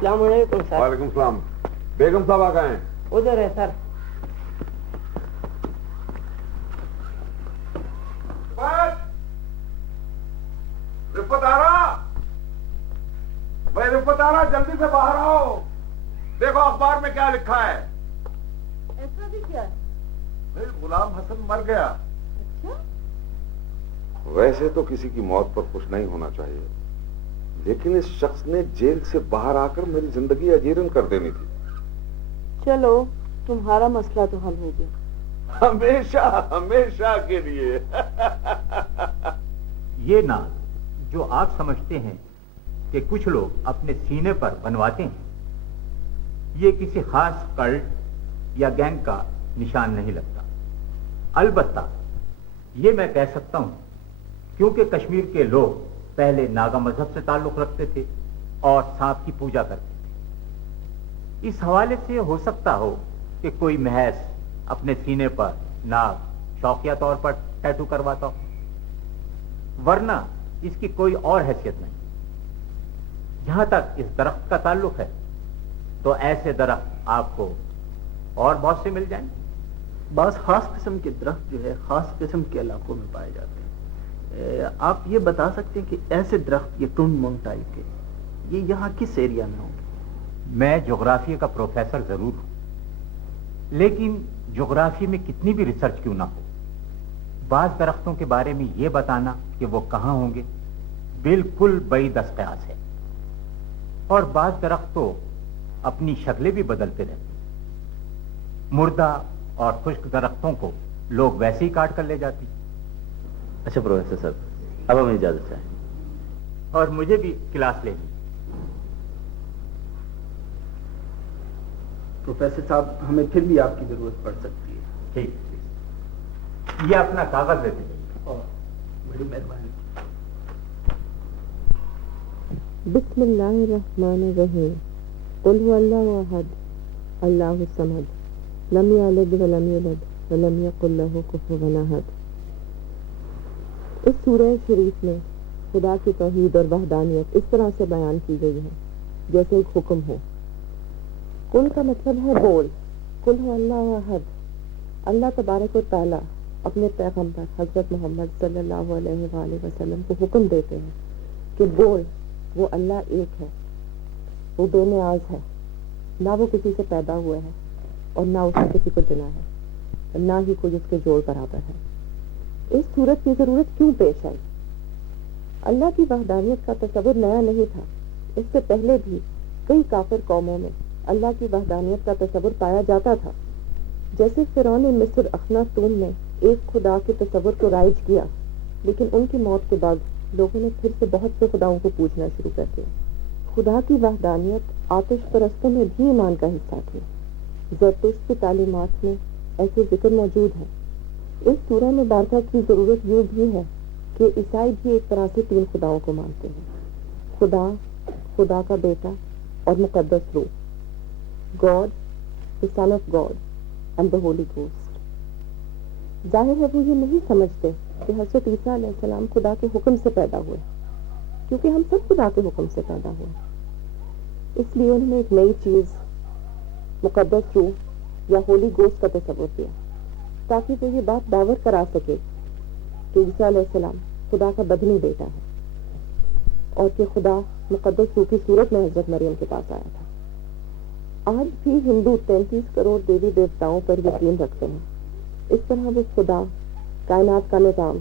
अस्सलाम वालेकुम सर। वालेकुम सलाम। बेगम साहब आ गए हैं? उधर है सर। रिफत आ रहा? भाई रिफत आ रहा, जल्दी से बाहर आओ। देखो अखबार में क्या लिखा है। ऐसा भी क्या है? भाई गुलाम हसन मर गया। अच्छा? वैसे तो किसी की मौत पर खुश नहीं होना चाहिए, लेकिन इस शख्स ने जेल से बाहर आकर मेरी जिंदगी अजीरन कर देनी थी। चलो तुम्हारा मसला तो हल हो गया। हमेशा हमेशा के लिए। ये नाज जो आप समझते हैं कि कुछ लोग अपने सीने पर बनवाते हैं, ये किसी खास कल्ट या गैंग का निशान नहीं लगता। अलबत्ता ये मैं कह सकता हूं क्योंकि कश्मीर के लोग पहले नागा मजहब से ताल्लुक रखते थे और सांप की पूजा करते थे। इस हवाले से हो सकता हो कि कोई महज अपने सीने पर नाग शौकिया तौर पर टैटू करवाता हो, वरना इसकी कोई और हैसियत नहीं। जहां तक इस दरख्त का ताल्लुक है तो ऐसे दरख्त आपको और बहुत से मिल जाएंगे। बास खास किस्म के दरख्त जो है खास किस्म के इलाकों में पाए जाते हैं। आप ये बता सकते हैं कि ऐसे दरख्त ये टुंड मोंग टाइप के ये यहाँ किस एरिया में होंगे? मैं ज्योग्राफी का प्रोफेसर जरूर हूं, लेकिन ज्योग्राफी में कितनी भी रिसर्च क्यों ना हो, बाज दरख्तों के बारे में यह बताना कि वो कहां होंगे बिल्कुल बई दस्तयास है। और बाज दरख्त तो अपनी शक्लें भी बदलते रहते हैं। मुर्दा और खुश्क दरख्तों को लोग वैसे ही काट कर ले जाती। अच्छा प्रोफेसर साहब, अब हमें इजाजत चाहें। और मुझे भी क्लास लेनी। प्रोफेसर साहब, हमें फिर भी आपकी जरूरत पड़ सकती है। ठीक, ये अपना कागज दे दीजिए। और बड़ी मेहरबानी। बिस्मिल्लाहिर्रहमानिर्रहीम। कुल हुवल्लाहु अहद, अल्लाहु समद, लम यलिद व लम यूलद व लम यकुल लहू कुफुवन अहद। इस सूरह शरीफ में खुदा की तौहीद और वहदानियत इस तरह से बयान की गई है जैसे एक हुक्म हो। कुल का मतलब है बोल। कुल हुवल्लाहु अहद, अल्लाह तबारक व तआला अपने पैगंबर हजरत मोहम्मद सल्लल्लाहु अलैहि वसल्लम को हुक्म देते हैं कि बोल, वो अल्लाह एक है, वो बेनियाज है, ना वो किसी से पैदा हुआ है और ना उसने किसी को चुना है, ना ही कोई उसके जोड़ बराबर है। इस सूरत की जरूरत क्यों पेश आई? अल्लाह की वहदानियत का तस्वुर नया नहीं था। इससे पहले भी कई काफिर कौमों में अल्लाह की वहदानियत का तस्वुर पाया जाता था। जैसे फिरौन मिस्र अखनातून ने एक खुदा के तस्वुर को राइज किया, लेकिन उनकी मौत के बाद लोगों ने फिर से बहुत से खुदाओं को पूछना शुरू कर दिया। खुदा की वहदानियत आतिश परस्तों में भी ईमान का हिस्सा थी। ज़रतुश्त की तालीमात में ऐसे जिक्र मौजूद है। इस सूरह में बारका की जरूरत यूं भी है कि ईसाई भी एक तरह से तीन खुदाओं को मानते हैं, खुदा, खुदा का बेटा और मुकद्दस रूह, God, the son of God and the Holi ghost. जाहिर है वो ये नहीं समझते कि हजरत ईसा अलैहिस्सलाम खुदा के हुक्म से पैदा हुए, क्योंकि हम सब खुदा के हुक्म से पैदा हुए। इसलिए उन्होंने एक नई चीज मुकद्दस रूह या होली घोस्ट का तस्वुर दिया, ताकि वो ये बात दावर करा सके कि ईसा अलैहिस्सलाम खुदा का बदनी बेटा है और कि खुदा मुकद्दस रूह की सूरत में हजरत मरियम के पास आया था। आज भी हिंदू 33 करोड़ देवी देवताओं पर यकीन रखते हैं। इस तरह वो खुदा, कायनात का निजाम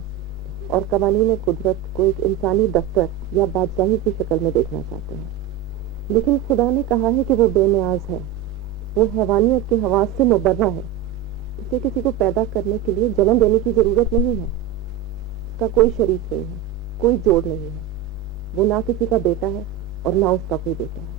और कवानीन कुदरत को एक इंसानी दफ्तर या बादशाही की शक्ल में देखना चाहते हैं। लेकिन खुदा ने कहा है कि वो बेनियाज है, वो हैवानियत के हवास से मुबर्रा है। उसे किसी को पैदा करने के लिए जन्म देने की जरूरत नहीं है। उसका कोई शरीक नहीं है, कोई जोड़ नहीं है। वो ना किसी का बेटा है और ना उसका कोई बेटा है।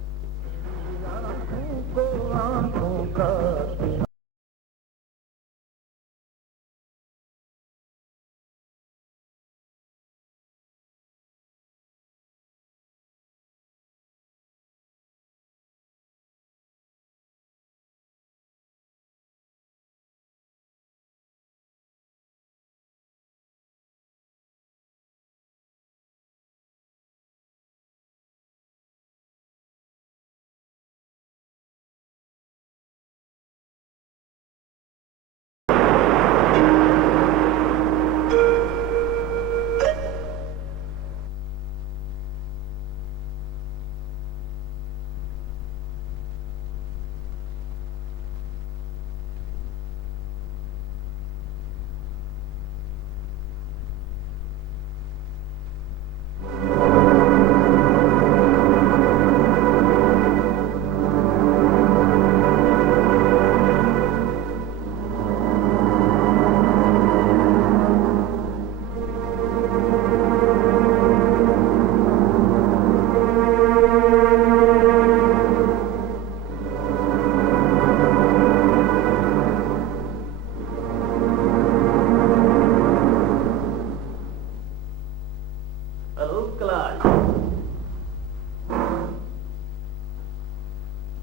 तलाश।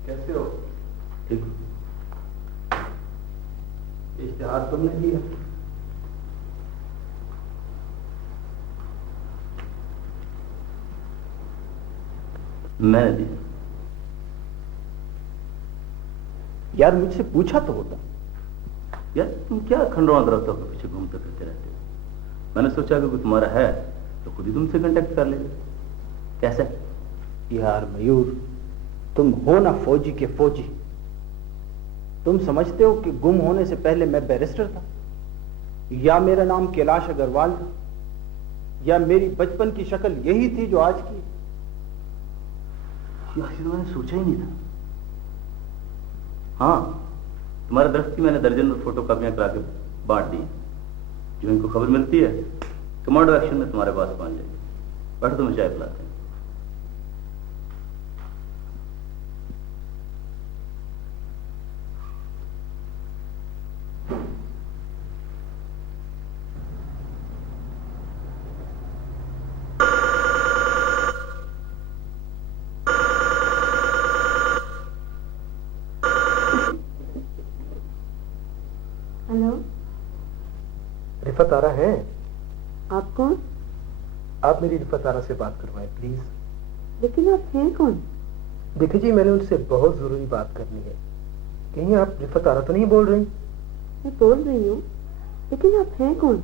कैसे हो? ठीक। इश्तिहार तुमने दिया? मैंने दिया। यार मुझसे पूछा तो होता। यार तुम क्या खंडवा दरख्तों के पीछे घूमते फिरते रहते हो? मैंने सोचा कि कोई तुम्हारा है तो खुद ही तुमसे कांटेक्ट कर ले। कैसे? यार मयूर, तुम हो ना फौजी के फौजी। तुम समझते हो कि गुम होने से पहले मैं बैरिस्टर था, या मेरा नाम कैलाश अग्रवाल था, या मेरी बचपन की शक्ल यही थी जो आज की? यार ये तो मैंने सोचा ही नहीं था। हाँ, तुम्हारे दरख्त की मैंने दर्जन में फोटो कापियां करा के बांट दी। जो इनको खबर मिलती है कमांडो एक्शन में तुम्हारे पास पहुंच जाएगी। बैठो, तुम्हें चाय पिलाते हैं। हेलो, रिफत आरा है? आप कौन? आप मेरी रिफत आरा से बात करवाएं प्लीज। लेकिन आप हैं कौन? देखिए जी, मैंने उनसे बहुत जरूरी बात करनी है। कहीं आप रिफत आरा तो नहीं बोल रही? मैं बोल रही हूँ, लेकिन आप हैं कौन?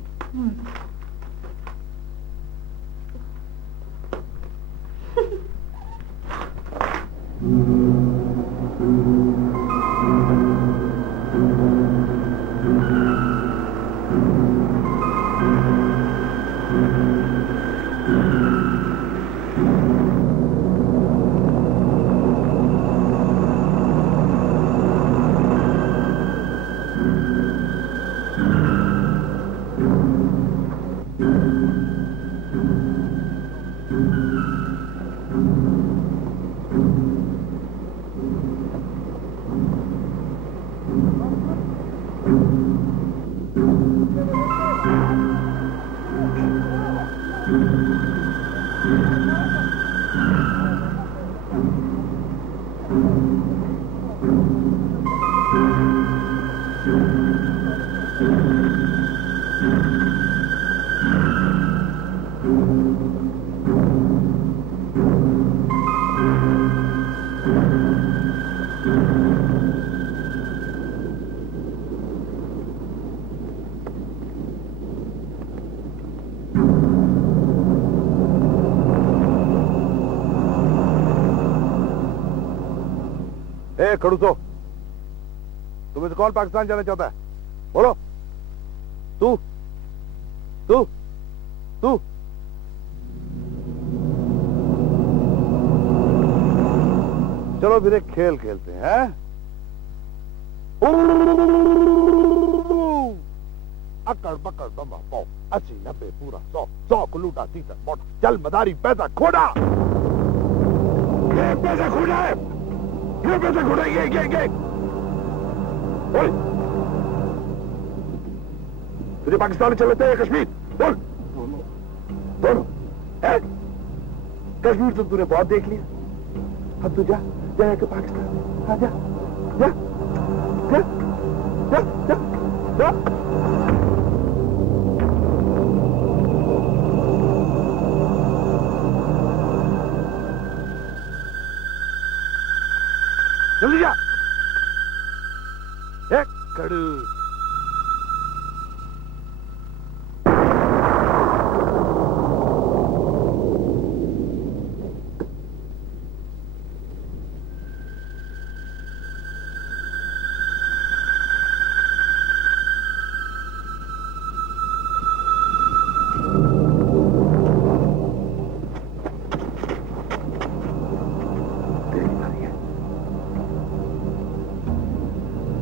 ए खड़ूसो, तुम्हें से कौन पाकिस्तान जाना चाहता है? बोलो। तू तू तू चलो फिर एक खेल खेलते हैं। अकड़ पकड़ दमा पाओ, 80 90 पूरा 100 100 को लूटा तीसरा मोटा, चल मदारी पैसा खोड़ा। ये पैसा खोड़ा है, ये पैसा खोड़ा, ये बोल। तुझे पाकिस्तान चल लेते हैं कश्मीर? बोल। दोनों है? कश्मीर तो तूने बहुत देख लिया, अब तू जा के पाकिस्तान आ जा। जा जा जा जा, जा। जल्दी जा। एक कड़ू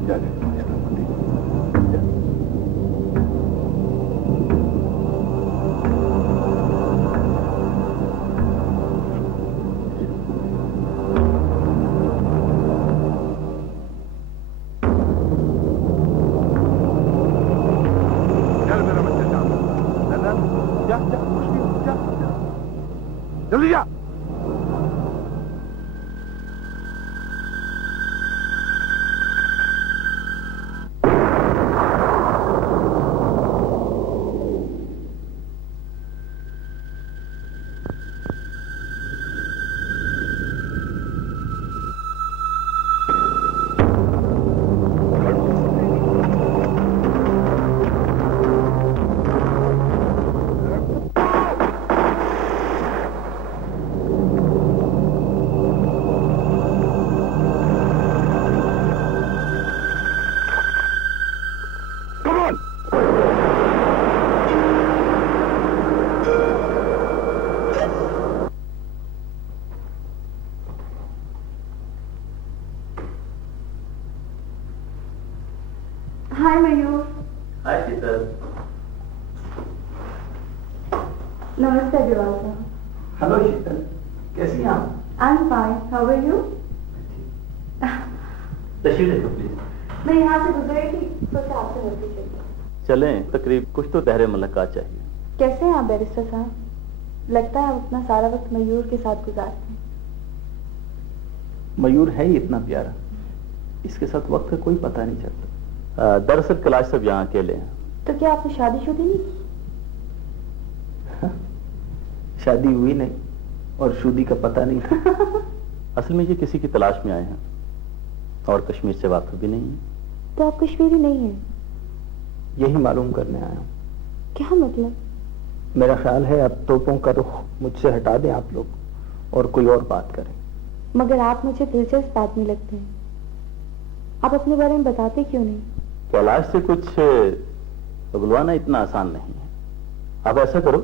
जा, जल्दी जा। हाय मयूर। हाय शीतल। नमस्ते अग्रवाल साहब। हेलो शीतल, कैसी हैं आप? I am fine, how are you? तशरीफ रखो प्लीज। मैं यहाँ से गुजर रही थी, सोचा आपसे मिलती चली। चलें, तकरीब कुछ तो तहरे मुलाकात चाहिए। कैसे हैं आप बैरिस्टर साहब? लगता है आप अपना सारा वक्त मयूर के साथ गुजारते हैं। मयूर है ही इतना प्यारा, इसके साथ वक्त का कोई पता नहीं चलता। दरअसल कैलाश साहब यहाँ अकेले हैं। तो क्या आपने शादीशुदी नहीं की? शादी हुई नहीं और शुदी का पता नहीं था। असल में ये किसी की तलाश में आए हैं और कश्मीर से वाकिफ भी नहीं है। तो आप कश्मीरी नहीं हैं? यही मालूम करने आया हूँ। क्या मतलब? मेरा ख्याल है अब तोपों का रुख मुझसे हटा दें आप लोग और कोई और बात करें। मगर आप मुझे दिलचस्प आदमी लगते हैं, आप अपने बारे में बताते क्यों नहीं? कैलाश से कुछ उगलवाना इतना आसान नहीं है। आप ऐसा करो,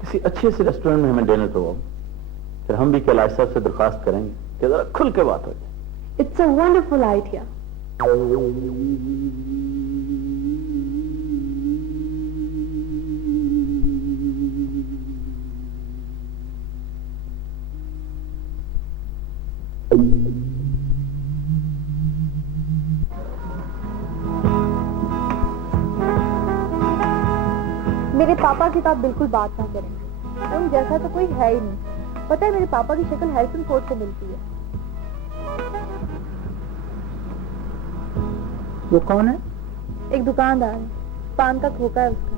किसी अच्छे से रेस्टोरेंट में हमें डिनर करवाओ, फिर हम भी कैलाश साहब से दरख्वास्त करेंगे कि जरा खुल के बात हो जाए। It's a wonderful idea. मेरे पापा की तो आप बिल्कुल बात ना करें, उन जैसा तो कोई है ही नहीं। पता है मेरे पापा की शक्ल हैरिसन फोर्ड से मिलती है। वो कौन है? एक दुकानदार है, पान का खोखा है उसका।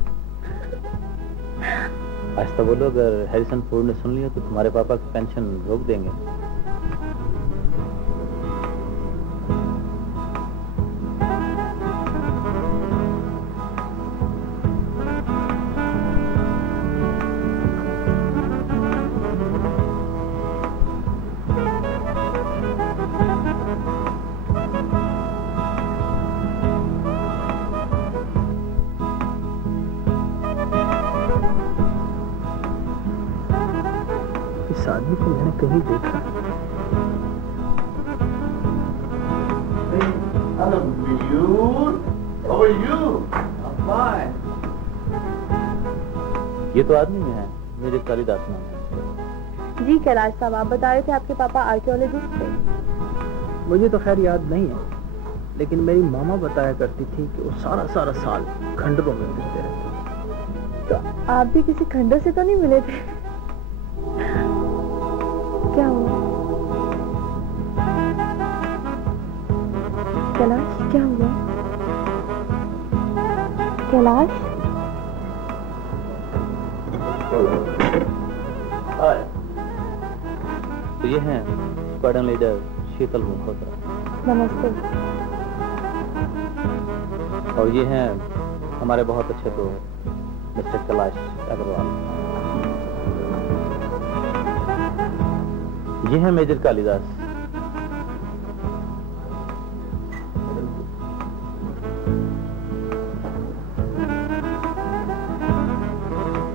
आहिस्ता बोलो, अगर हैरिसन फोर्ड ने सुन लिया तो तुम्हारे पापा की पेंशन रोक देंगे। इस आदमी को मैंने कहीं देखा। Hello, Mayur. How are you? I'm fine. ये तो आदमी में है, मेरे कालिदास नाम है। जी कैलाश साहब, आप बता रहे थे आपके पापा आर्कियोलॉजिस्ट थे। मुझे तो खैर याद नहीं है, लेकिन मेरी मामा बताया करती थी कि वो सारा सारा साल खंडरों में फिरते रहते। तो आप भी किसी खंडर से तो नहीं मिले थे? क्या हुआ कैलाश? क्या हुआ कैलाश? हाय। तो ये हैं स्क्वाड्रन लीडर शीतल मुखोत्रा, नमस्ते। और ये हैं हमारे बहुत अच्छे दोस्त मिस्टर कैलाश अग्रवाल। ये हैं मेजर कालिदास।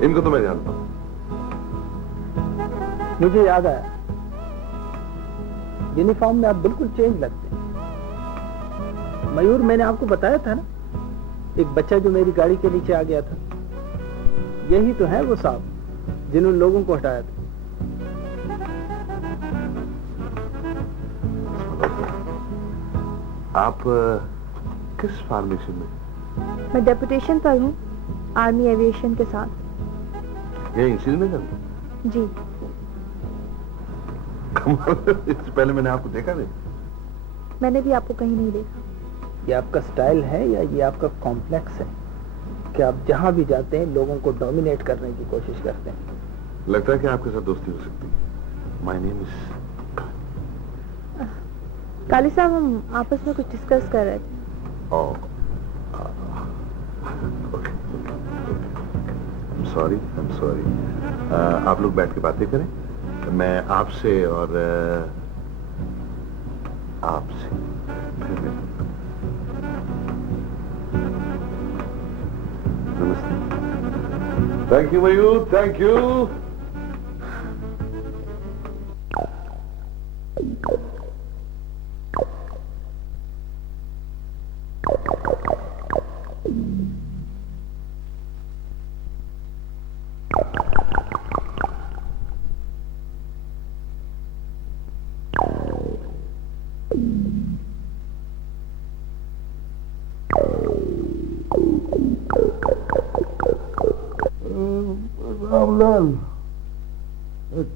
इनको तो मैं जानता हूँ। मुझे याद आया, यूनिफॉर्म में आप बिल्कुल चेंज लगते हैं। मयूर, मैंने आपको बताया था ना, एक बच्चा जो मेरी गाड़ी के नीचे आ गया था, यही तो है वो साहब जिन्होंने लोगों को हटाया था। आप किस फॉर्मेशन में? मैं डेपुटेशन पर हूँ आर्मी एविएशन के साथ। ये श्रीनगर में? जी। इससे पहले मैंने आपको देखा नहीं। मैंने भी आपको कहीं नहीं देखा। ये आपका स्टाइल है या ये आपका कॉम्प्लेक्स है कि आप जहां भी जाते हैं लोगों को डोमिनेट करने की कोशिश करते हैं? लगता है कि आपके साथ दोस्ती हो सकती है। माय नेम इज काली साहब, हम आपस में कुछ डिस्कस कर रहे थे। Sorry, I am sorry. आप लोग बैठ के बातें करें, मैं आपसे और आपसे फिर मिलूंगा। नमस्ते। Thank you Mayur, thank you. Ramlal,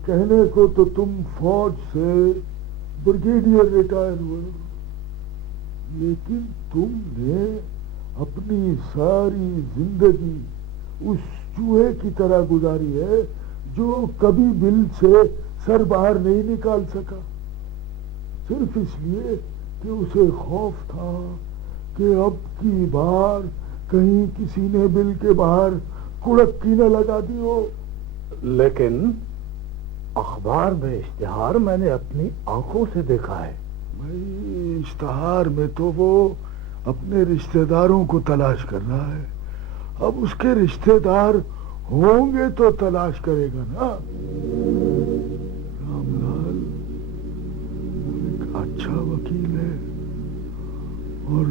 कहने को तो तुम फौज से ब्रिगेडियर रिटायर हुए, लेकिन तुमने अपनी सारी जिंदगी उस चूहे की तरह गुजारी है जो कभी बिल से सर बाहर नहीं निकाल सका, सिर्फ इसलिए कि उसे खौफ था कि अब की बार कहीं किसी ने बिल के बाहर कुड़क्की न लगा दी हो। लेकिन अखबार में इश्तिहार मैंने अपनी आंखों से देखा है। भाई, इश्तिहार में तो वो अपने रिश्तेदारों को तलाश कर रहा है, अब उसके रिश्तेदार होंगे तो तलाश करेगा ना। रामलाल वो एक अच्छा वकील है और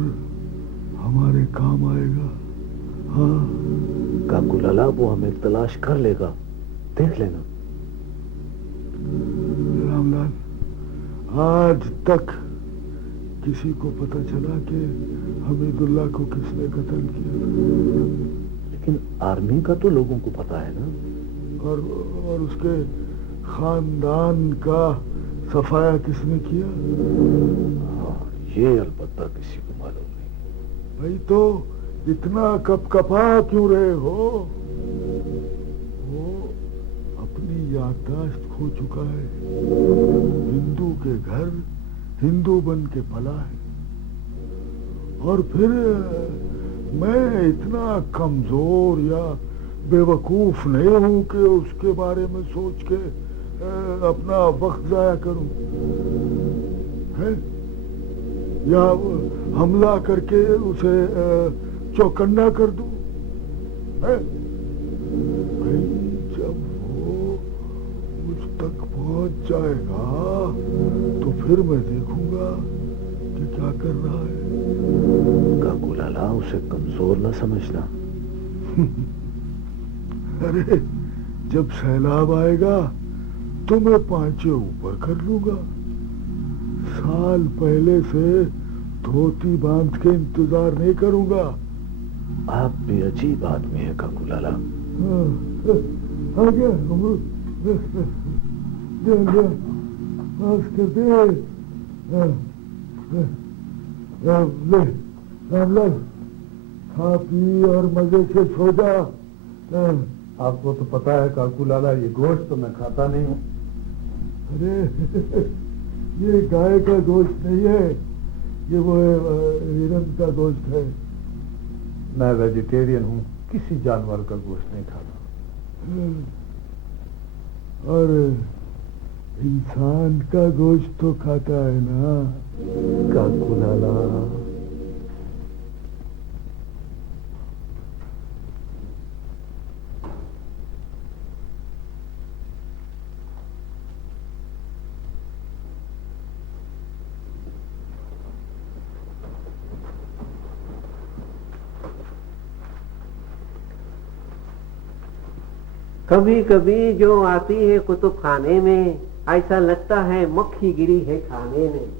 हमारे काम आएगा। हाँ काकू लाला, वो हमें तलाश कर लेगा, देख लेना। रामलाल, आज तक किसी को पता चला कि हमीदुल्लाह को किसने कत्ल किया? लेकिन आर्मी का तो लोगों को पता है ना। और उसके खानदान का सफाया किसने किया? हाँ, ये अलबत्ता किसी को मालूम नहीं। भाई, तो इतना कपकपा क्यों रहे हो? वो अपनी याददाश्त खो चुका है। हिंदू के घर हिंदू बन के पला है। और फिर मैं इतना कमजोर या बेवकूफ नहीं हूं कि उसके बारे में सोच के अपना वक्त जाया करूं, है? या हमला करके उसे चौकन्ना कर दूं, है? भाई, जब वो मुझ तक पहुंच जाएगा तो फिर मैं देखूंगा कि क्या कर रहा है। काकू लाला, उसे कमजोर न समझना। अरे, जब सैलाब आएगा तो मैं पांचे ऊपर कर लूंगा। साल पहले से धोती बांध के इंतजार नहीं करूंगा। आप भी अजीब आदमी है काकू लाला। आ गया माफ कर दे। ले रामलाल, खा पी और मजे से सो जा। आपको तो पता है काकू लाला, ये गोश्त तो मैं खाता नहीं हूँ। अरे, ये गाय का गोश्त नहीं है, ये वो हिरन का गोश्त है। मैं वेजिटेरियन हूँ, किसी जानवर का गोश्त नहीं खाता। और इंसान का गोश्त तो खाता है ना काकू लाला। कभी कभी जो आती है कुतुब खाने में, ऐसा लगता है मक्खी गिरी है खाने में।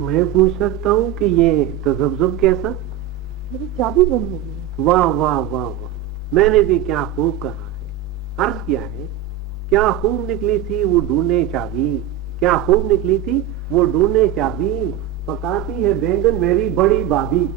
मैं पूछ सकता हूँ कि ये तजब्जुब कैसा? मेरी चाबी गुम हो गई। वाह वाह वाह वाह, मैंने भी क्या खूब कहा है। अर्ज किया है, क्या खूब निकली थी वो ढूंढने चाबी, क्या खूब निकली थी वो ढूंढने चाबी, पकाती है बैंगन मेरी बड़ी भाभी।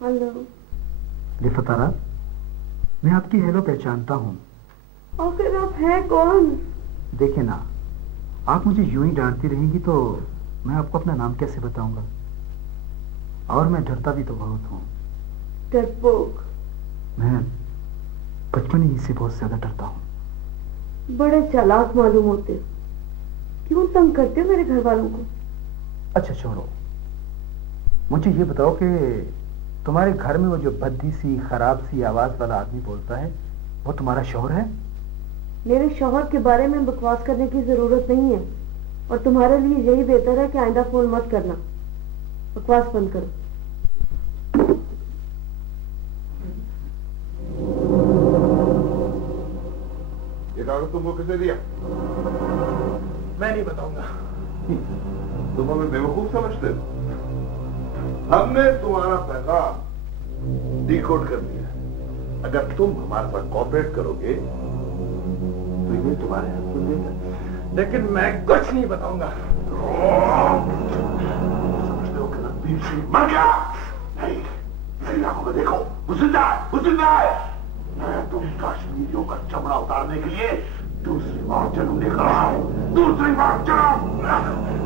हेलो। लिफतारा, मैं आपकी हेलो पहचानता हूँ। आखिर आप हैं कौन? देखे ना, आप मुझे यूं ही डांटती रहेंगी तो मैं आपको अपना नाम कैसे बताऊंगा। और मैं डरता भी तो बहुत हूँ। डरपोक। मैं बचपन ही से बहुत ज्यादा डरता हूँ। बड़े चालाक मालूम होते हो। क्यों तंग करते हो मेरे घर वालों को? अच्छा छोड़ो, मुझे ये बताओ कि तुम्हारे घर में वो जो भद्दी सी खराब सी आवाज वाला आदमी बोलता है वो तुम्हारा शौहर है? मेरे शौहर के बारे में बकवास करने की जरूरत नहीं है, और तुम्हारे लिए यही बेहतर है कि आइंदा फोन मत करना। बकवास बंद करो। ये कागज तुमको किसने दिया? मैं नहीं बताऊंगा। तुम हमें बेवकूफ समझते हो? हमने तुम्हारा पैगाम डिकोड कर दिया। अगर तुम हमारे साथ कोऑपरेट करोगे तो ये तुम्हारे हाथ में देगा। लेकिन मैं कुछ नहीं बताऊंगा। समझते हो कि रणबीर सिंह मर गया? नहीं, मेरी आंखों में देखो, वो जिंदा है, वो जिंदा है। मैं तुम कश्मीरियों का चमड़ा उतारने के लिए दूसरी बार जन्म लेकर आया हूं। दूसरी बार जन्म।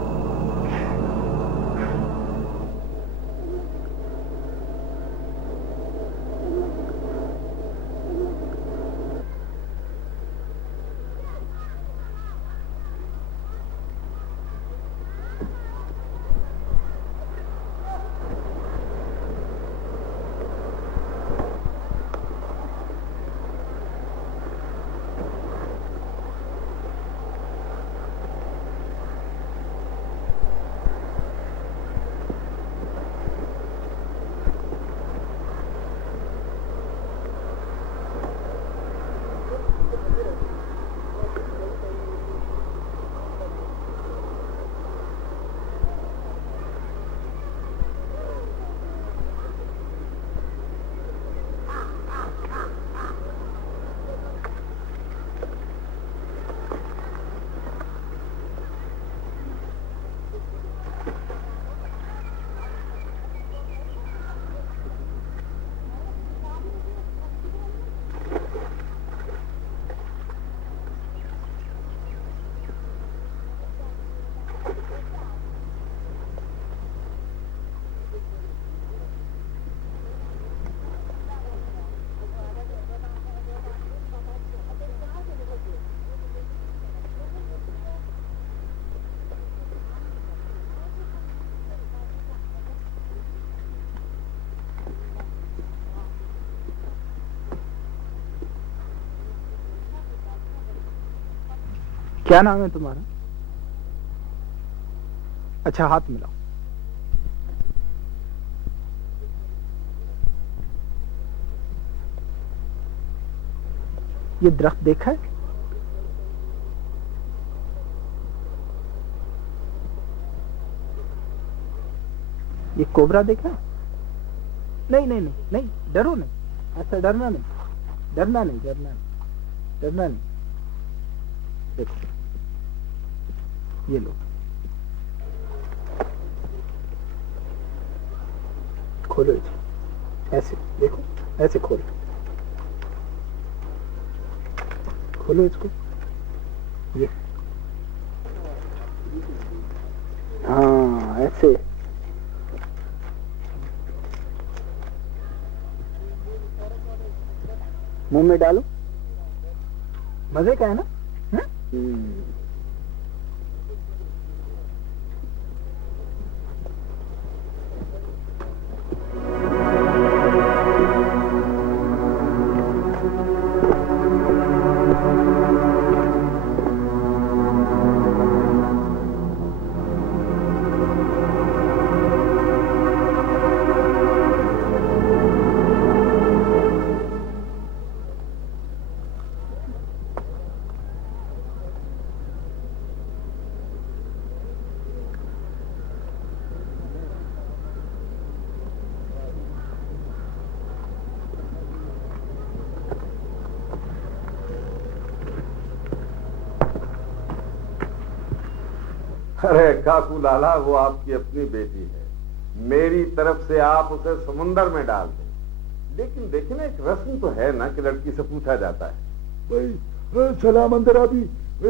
क्या नाम है तुम्हारा? अच्छा, हाथ मिलाओ। ये दरख्त देखा है? ये कोबरा देखा है? नहीं नहीं नहीं नहीं, डरो नहीं। अच्छा, डरना नहीं, डरना नहीं, डरना नहीं, डरना नहीं। देखो, ये लो, खोलो इसे। ऐसे देखो, ऐसे खोलो इसको, ये हाँ ऐसे। मुंह में डालो, मजे का है ना? अरे काकू लाला, वो आपकी अपनी बेटी है, मेरी तरफ से आप उसे समुंदर में डाल दें। लेकिन देखिए ना, एक रस्म तो है ना कि लड़की से पूछा जाता है। भाई सलाम अंदर अभी,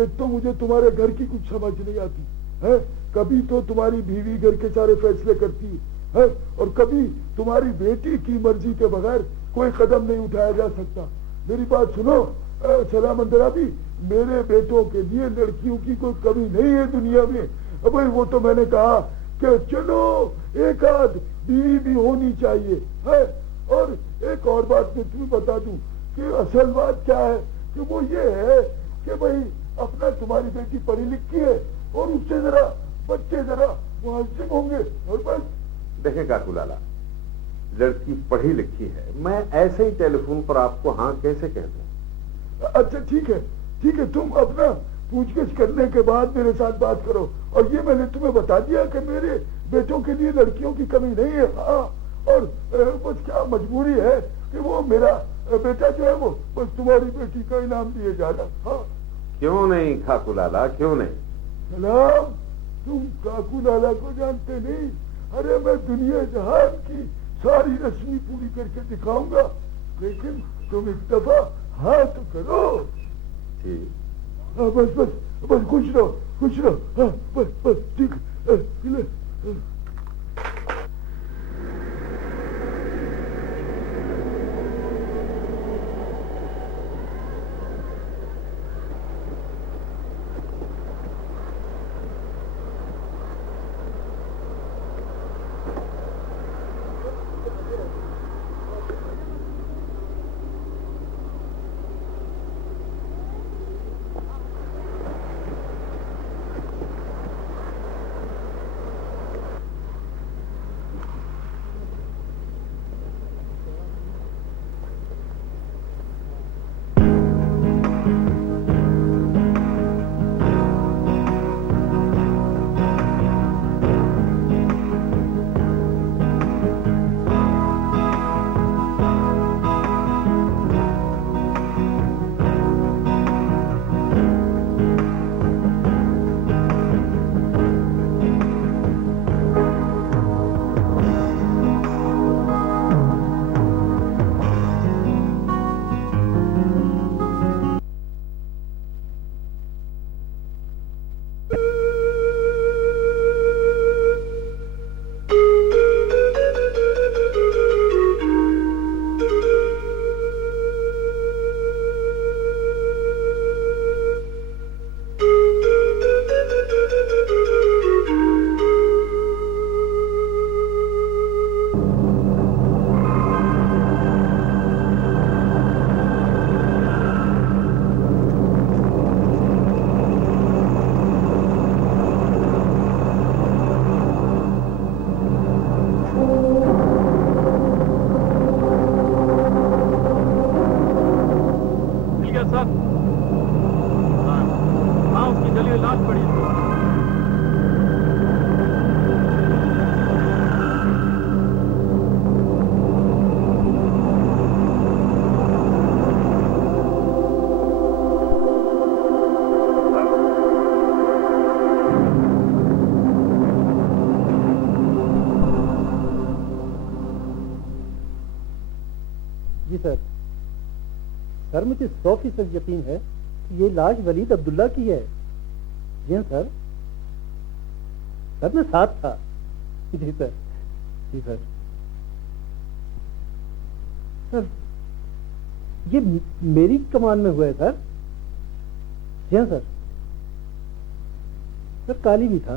एक तो मुझे तुम्हारे घर की कुछ समझ नहीं आती है। कभी तो तुम्हारी बीवी घर के सारे फैसले करती है और कभी तुम्हारी बेटी की मर्जी के बगैर कोई कदम नहीं उठाया जा सकता। मेरी बात सुनो सलाम अंदर अभी, मेरे बेटों के लिए लड़कियों की कोई कमी नहीं है दुनिया में। भाई वो तो मैंने कहा कि चलो एक आध बीवी भी होनी चाहिए है। और एक और बात मैं तुम्हें बता दूं कि असल बात क्या है कि वो ये है कि भाई अपना तुम्हारी बेटी पढ़ी लिखी है और उससे जरा बच्चे जरा मुहज्जिब होंगे और बस। देखें काकू लाला, लड़की पढ़ी लिखी है, मैं ऐसे ही टेलीफोन पर आपको हाँ कैसे कह दूं? अच्छा ठीक है, तुम अपना पूछगिछ करने के बाद मेरे साथ बात करो। और ये मैंने तुम्हें बता दिया कि मेरे बेटों के लिए लड़कियों की कमी नहीं है। हाँ, और बस क्या मजबूरी है कि वो मेरा बेटा जो है वो बस तुम्हारी बेटी का इनाम दिए जा रहा। हाँ क्यों नहीं काकू लाला, क्यों नहीं? सलाम, तुम काकू लाला को जानते नहीं? अरे मैं दुनिया जहान की सारी रस्मी पूरी करके दिखाऊंगा, लेकिन तुम एक दफा हाँ तो करो। ठीक, हाँ बस खुश रहो। हाँ बस ठीक है। सर। सर मुझे 100% यकीन है कि ये लाश वलीद अब्दुल्ला की है। जी हाँ सर। सर मैं साथ था। जी सर। जी सर। सर ये मेरी कमान में हुआ है सर। जी हाँ सर। सर काली भी था।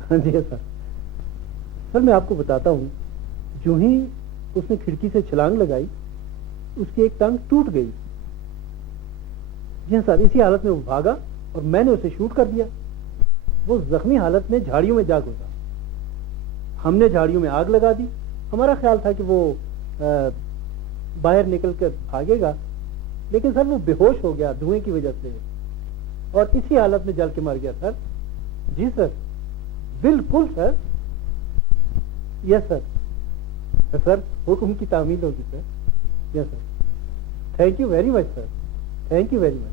हाँ जी हाँ सर। सर मैं आपको बताता हूँ, जो ही उसने खिड़की से छलांग लगाई उसकी एक टांग टूट गई। जी हाँ सर, इसी हालत में वो भागा और मैंने उसे शूट कर दिया। वो जख्मी हालत में झाड़ियों में जा घुसा। हमने झाड़ियों में आग लगा दी। हमारा ख्याल था कि वो बाहर निकल कर भागेगा, लेकिन सर वो बेहोश हो गया धुएं की वजह से और इसी हालत में जल के मर गया सर। जी सर, बिल्कुल सर। Yes sir. सर हुक्म की तामील होगी sir. Yes sir. Thank you very much sir. Thank you very much.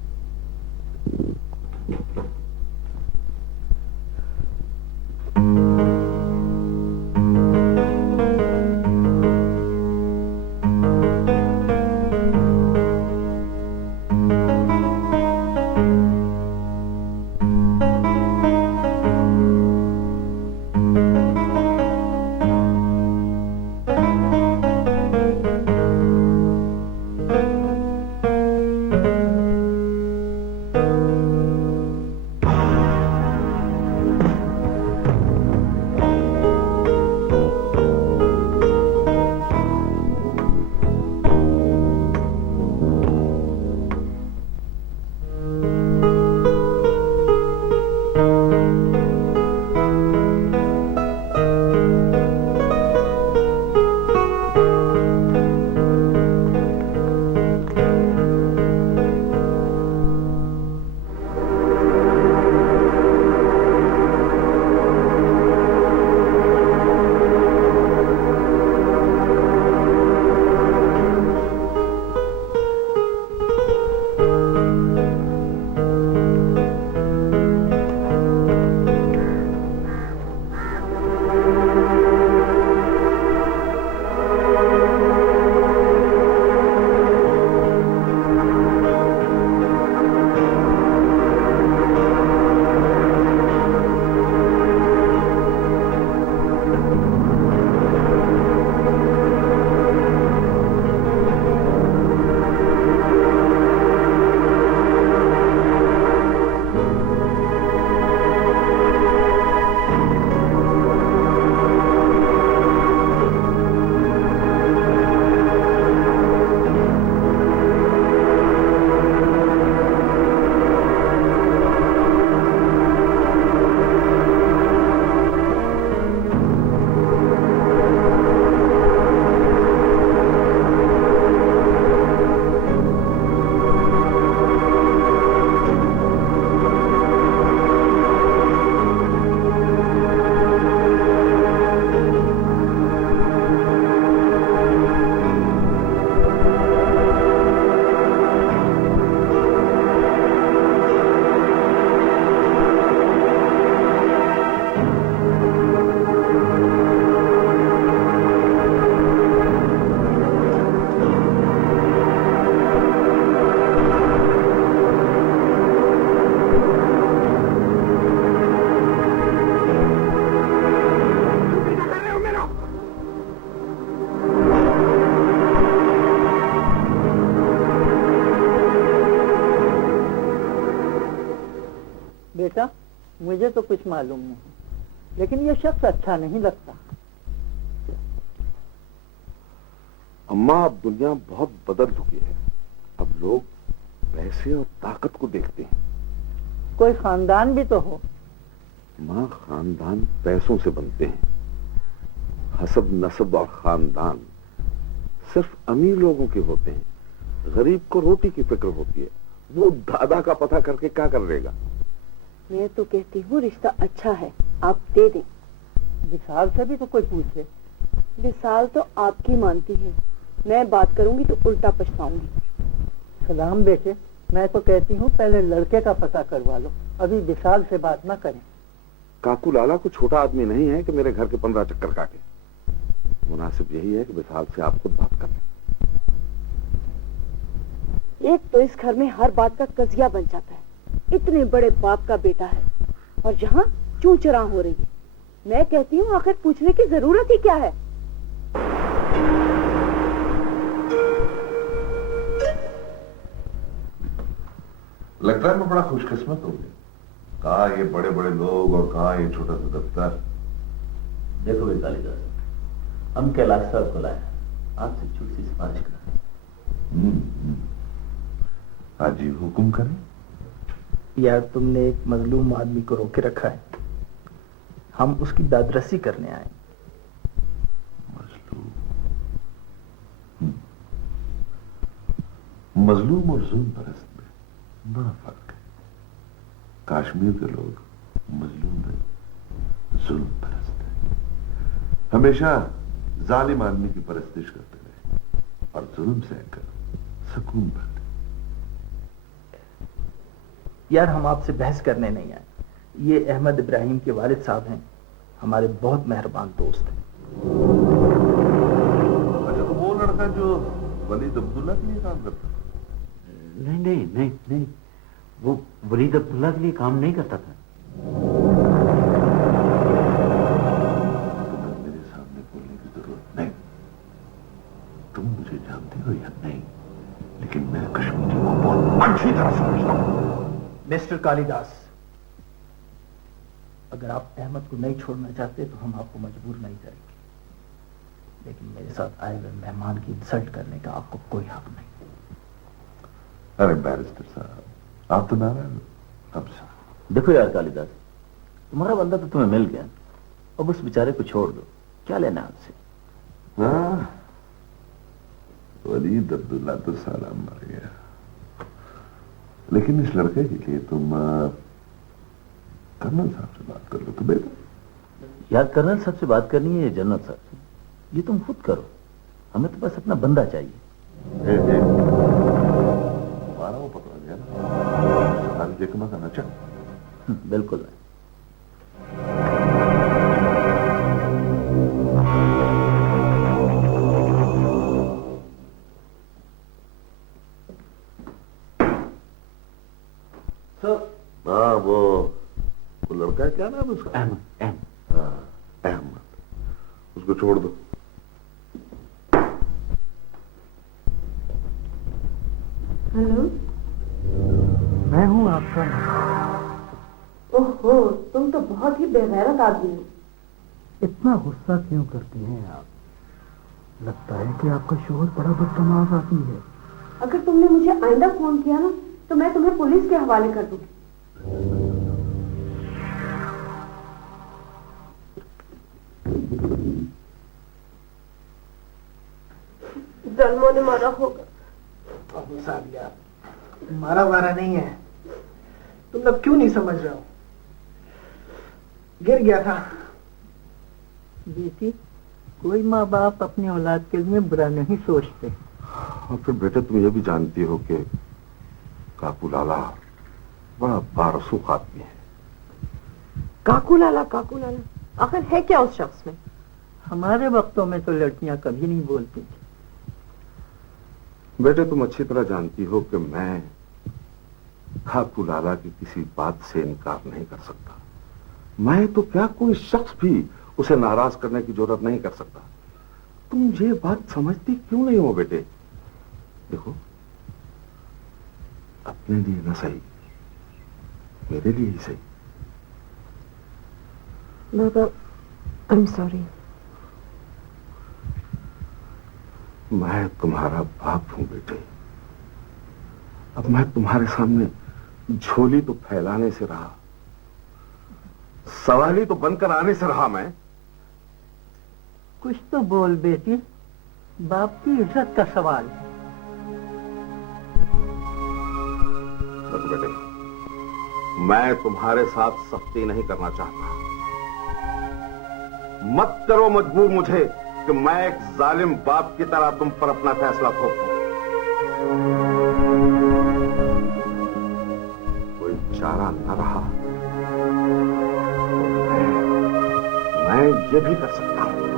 बेटा मुझे तो कुछ मालूम नहीं, लेकिन ये शख्स अच्छा नहीं लगता। अम्मा अब दुनिया बहुत बदल चुकी है। अब लोग पैसे और ताकत को देखते हैं। कोई खानदान भी तो हो। माँ, खानदान पैसों से बनते हैं। हसब नसब और खानदान सिर्फ अमीर लोगों के होते हैं। गरीब को रोटी की फिक्र होती है। वो दादा का पता करके क्या कर लेगा। मैं तो कहती हूँ रिश्ता अच्छा है, आप दे दें। विशाल से भी तो कोई पूछे। विशाल तो आपकी मानती है, मैं बात करूंगी तो उल्टा पछताऊंगी। सलाम बेटे, मैं तो कहती हूँ पहले लड़के का पता करवा लो, अभी विशाल से बात ना करें। काकू लाला को छोटा आदमी नहीं है कि मेरे घर के 15 चक्कर काटे। मुनासिब यही है कि विशाल से आप खुद बात कर लें। एक तो इस घर में हर बात का कजिया बन जाता है। इतने बड़े बाप का बेटा है और यहाँ चूं चरा हो रही है। मैं कहती हूँ आखिर पूछने की जरूरत ही क्या है। लगता है मैं बड़ा खुशकिस्मत हो गया। कहा ये बड़े बड़े लोग और कहा ये छोटा सा दफ्तर। देखो भाई कालिदास, हम कैलाश साहब को लाए, आपसे छोटी सी सिफारिश करें। हाँ जी, हुक्म करें। यार तुमने एक मजलूम आदमी को रोके रखा है, हम उसकी दादरसी करने आए। मजलूम और जुल्म परस्त में बड़ा फर्क है। कश्मीर के लोग मजलूम नहीं, जुल्म परस्त है। हमेशा जालिम आदमी की परस्तिश करते रहे और जुल्म सहकर सुकून पाते। यार हम आपसे बहस करने नहीं आए। ये अहमद इब्राहिम के वालिद साहब हैं, हमारे बहुत मेहरबान दोस्त हैं। अच्छा, तो वो लड़का जो वलीद अब्दुल्ला के लिए काम करता था? नहीं नहीं नहीं नहीं, वो वलीद अब्दुल्ला के लिए काम नहीं करता था। तुम्हें मेरे सामने बोलने की जरूरत नहीं। तुम मुझे जानते हो या नहीं, लेकिन मैं कश्मीरी को बहुत अच्छी तरह समझता हूं। मिस्टर कालिदास, अगर आप अहमद को नहीं छोड़ना चाहते तो हम आपको मजबूर नहीं करेंगे, लेकिन मेरे साथ आए हुए मेहमान की इंसल्ट करने का आपको कोई हक नहीं। अरे बैरिस्टर साहब, आप तो नाराज हो। अब देखो यार कालिदास, तुम्हारा बंदा तो तुम्हें मिल गया, अब उस बेचारे को छोड़ दो, क्या लेना आपसे। हाँ, वलीद अब्दुल्ला तो साला मर गया, लेकिन इस लड़के के लिए तुम कर्नल साहब से बात कर लो तो बेहतर। यार कर्नल साहब से बात करनी है या जनरल साहब से, ये तुम खुद करो, हमें तो बस अपना बंदा चाहिए। तुम्हारा वो पकड़ा गया ना, सरकारी जेकमा का नचा। बिल्कुल नहीं। हाँ, वो लड़का है, क्या नाम है उसका? अहमद। हाँ, अहमद, उसको छोड़ दो। हेलो, मैं हूँ आपका। ओहो, तुम तो बहुत ही बेगैरत आदमी हो। इतना गुस्सा क्यों करती हैं आप? लगता है कि आपका शोहर बड़ा बदतमीज आदमी है। अगर तुमने मुझे आइंदा फोन किया ना तो मैं तुम्हें पुलिस के हवाले कर दूंगी। जन्मों ने मारा होगा। मारा वारा नहीं है, तुम लोग क्यों नहीं समझ रहे हो? गिर गया था। बेटी, कोई माँ बाप अपनी औलाद के लिए बुरा नहीं सोचते। और फिर बेटे, तुम ये भी जानती हो कि काकू लाला बड़ा बारसूख आदमी है। काकू लाला, आखिर है क्या उस शख्स में? हमारे वक्तों में तो लड़कियां कभी नहीं बोलती थी। बेटे, तुम अच्छी तरह जानती हो कि मैं काकू लाला की किसी बात से इनकार नहीं कर सकता। मैं तो क्या, कोई शख्स भी उसे नाराज करने की जरूरत नहीं कर सकता। तुम ये बात समझती क्यों नहीं हो बेटे? देखो, अपने लिए ना सही, मेरे लिए ही सही। बाबा, आई एम सॉरी। मैं तुम्हारा बाप हूं बेटे। अब मैं तुम्हारे सामने झोली तो फैलाने से रहा, सवाली तो बनकर आने से रहा। मैं कुछ तो बोल बेटी, बाप की इज्जत का सवाल। देखो बेटे, मैं तुम्हारे साथ सख्ती नहीं करना चाहता। मत करो मजबूर मुझे कि मैं एक जालिम बाप की तरह तुम पर अपना फैसला थोपूं। कोई चारा न रहा तो मैं ये भी कर सकता हूं।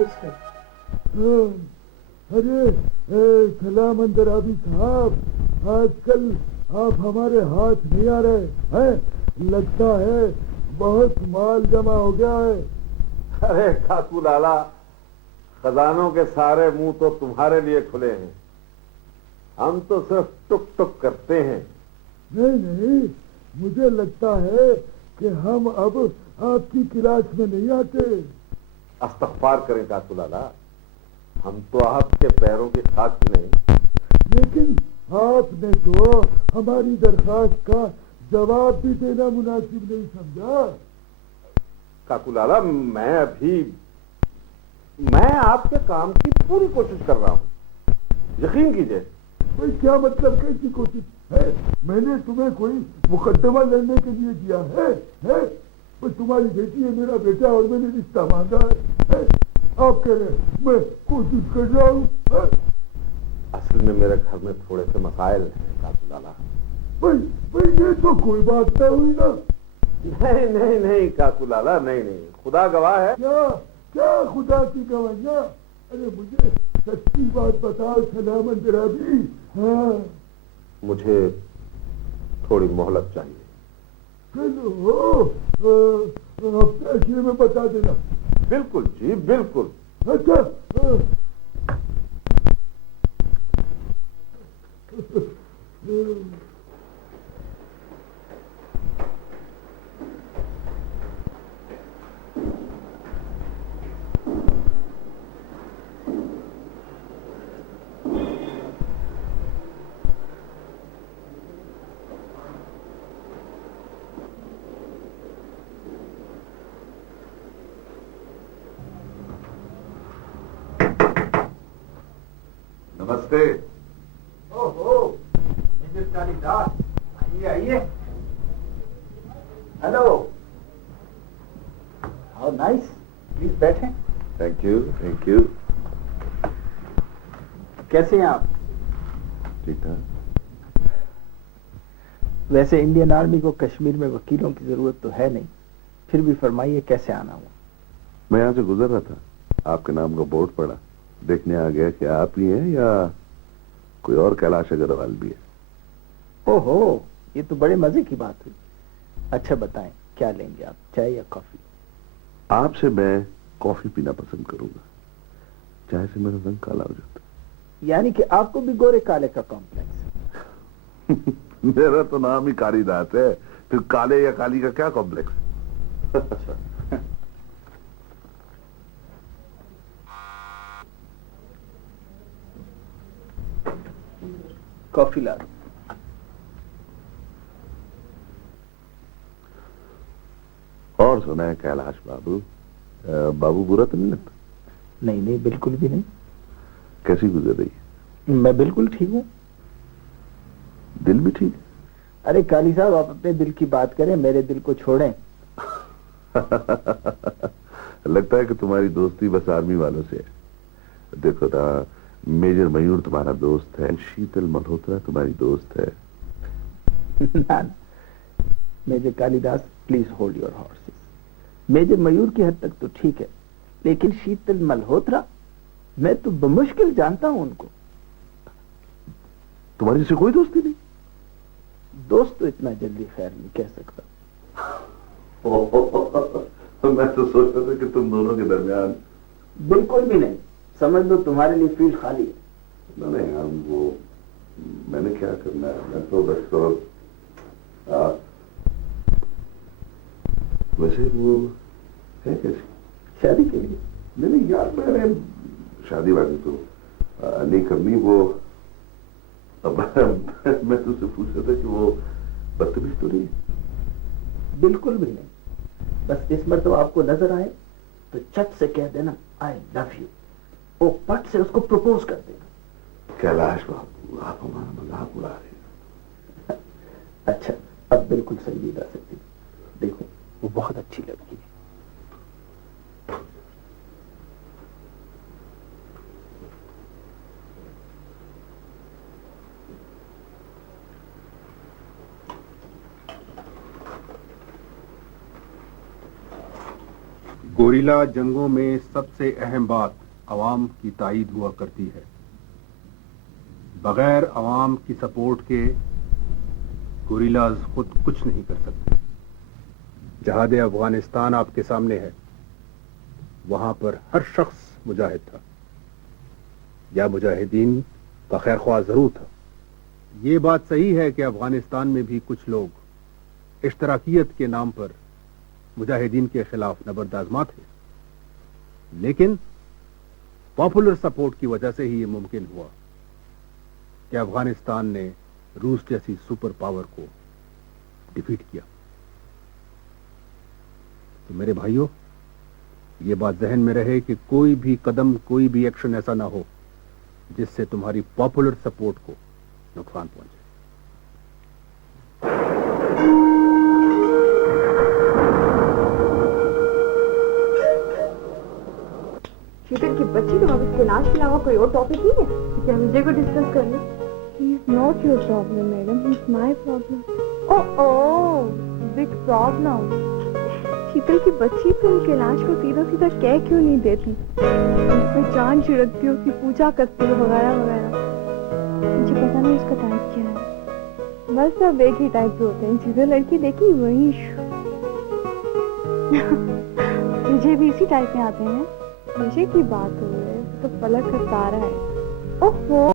कुछ नहीं। अरे सलाम अंदराबी साहब, आजकल आप हमारे हाथ नहीं आ रहे हैं। लगता है बहुत माल जमा हो गया है। अरे काकू लाला, खजानों के सारे मुंह तो तुम्हारे लिए खुले हैं, हम तो सिर्फ टुक टुक करते हैं। नहीं नहीं, मुझे लगता है कि हम अब आपकी क्लास में नहीं आते। इस्तग़फ़ार करें काकू लाला, हम तो आपके पैरों की खाक भी नहीं। लेकिन आपने तो हमारी दरखास्त का जवाब भी देना मुनासिब नहीं समझा। काकू लाला, मैं आपके काम की पूरी कोशिश कर रहा हूं, यकीन कीजिए। भाई क्या मतलब कैसी कोशिश है? मैंने तुम्हें कोई मुकदमा लड़ने के लिए दिया है? भाई तुम्हारी बेटी है, मेरा बेटा, और मैंने रिश्ता मांगा है? आप कह रहे हैं मैं कोशिश कर रहा हूँ? असल में मेरे घर में थोड़े से मसाइल हैं काकू लाला। भाई ये तो कोई बात नहीं हुई ना। नहीं नहीं नहीं काकू लाला, नहीं नहीं, खुदा गवाह है। क्या खुदा की गवाहियां? अरे मुझे सच्ची बात बताओ सलाम अंदराबी। हाँ, मुझे थोड़ी मोहलत चाहिए। चलो हफ्ते आखिर में बता देना। बिल्कुल जी, बिल्कुल। अच्छा नमस्ते। ओहो, मिसेस कालिदास, आइए आइए। हेलो, हाउ नाइस, प्लीज बैठें। Thank you, thank you. कैसे हैं आप? ठीक ठाक। वैसे इंडियन आर्मी को कश्मीर में वकीलों की जरूरत तो है नहीं, फिर भी फरमाइए कैसे आना हुआ? मैं यहाँ से गुजर रहा था, आपके नाम का बोर्ड पड़ा, देखने आ गया कि आप ही हैं या कोई और कैलाश अग्रवाल भी है। ओहो, ये तो बड़े मजे की बात हुई। अच्छा बताएं, क्या लेंगे आप, चाय या कॉफी? आपसे मैं कॉफी पीना पसंद करूंगा, चाय से मेरा रंग काला हो जाता है। यानी कि आपको भी गोरे काले का कॉम्प्लेक्स है? मेरा तो नाम ही कालिदास है, फिर काले या काली का क्या कॉम्प्लेक्स? अच्छा। कॉफी ला दो। और सुना है कैलाश बाबू, बाबू बुरा तो नहीं लगता? नहीं नहीं, बिल्कुल भी नहीं। कैसी गुजर रही है? मैं बिल्कुल ठीक हूँ। दिल भी ठीक? अरे काली साहब, आप अपने दिल की बात करें, मेरे दिल को छोड़ें। लगता है कि तुम्हारी दोस्ती बस आर्मी वालों से है। देखो ना, मेजर मयूर तुम्हारा दोस्त है, शीतल मल्होत्रा तुम्हारी दोस्त है। ना, major Kalidas, please hold your horses. Major Mayur की हद तक तो ठीक है, लेकिन शीतल मल्होत्रा, मैं तो बमुश्किल जानता हूं उनको। तुम्हारी से कोई दोस्ती नहीं? दोस्त तो इतना जल्दी खैर नहीं कह सकता। मैं तो सोच रहा था कि तुम दोनों के दरमियान। बिल्कुल भी नहीं, समझ लो तुम्हारे लिए फील्ड खाली है। नहीं, हम वो, मैंने क्या करना है, मैं तो बस तो वैसे वो है कैसी? शादी के लिए? नहीं यार, मैंने शादी वादी तो नहीं करनी। वो अब मैं तुझसे पूछ रहा था कि वो बदतमीज तो नहीं? बिल्कुल भी नहीं, बस इस मर्तबा आपको नजर आए तो चट से कह देना आई लव यू, वो पट से उसको प्रपोज कर देना। कैलाश बाबू, आप हमारा मजाक उड़ा रहे हैं। अच्छा, अब बिल्कुल सही जा सकती, देखो वो बहुत अच्छी लड़की है। गोरिल्ला जंगों में सबसे अहम बात अवाम की ताईद हुआ करती है। बगैर अवाम की सपोर्ट के गोरिल्लाज खुद कुछ नहीं कर सकते। जहाद अफगानिस्तान आपके सामने है, वहां पर हर शख्स मुजाहिद था या मुजाहिदीन का खैर ख्वाह जरूर था। ये बात सही है कि अफगानिस्तान में भी कुछ लोग इश्तराकियत के नाम पर मुजाहिदीन के खिलाफ नबर्दाजमा थे, लेकिन पॉपुलर सपोर्ट की वजह से ही ये मुमकिन हुआ कि अफगानिस्तान ने रूस जैसी सुपर पावर को डिफीट किया। तो मेरे भाइयों, ये बात जहन में रहे कि कोई भी कदम, कोई भी एक्शन ऐसा ना हो जिससे तुम्हारी पॉपुलर सपोर्ट को नुकसान पहुंचे। शीतल की बच्ची, तुम अब इसके इलाज के अलावा कोई और टॉपिक नहीं है क्या विजय को डिस्कस कर ले? He is not your problem, madam. He is my problem. Oh, big problem. शीतल की बच्ची, तुम कैलाश को सीधा सीधा कह क्यों नहीं देती? उसमें जान छिड़कती हो, उसकी पूजा करती हो वगैरह वगैरह। मुझे पता नहीं उसका टाइप क्या है। बस सब एक ही टाइप के होते हैं, जिसे लड़की देखी वही। मुझे भी इसी टाइप में आते हैं। मुझे की बात हो रही है तो पलक का तारा है। ओहो।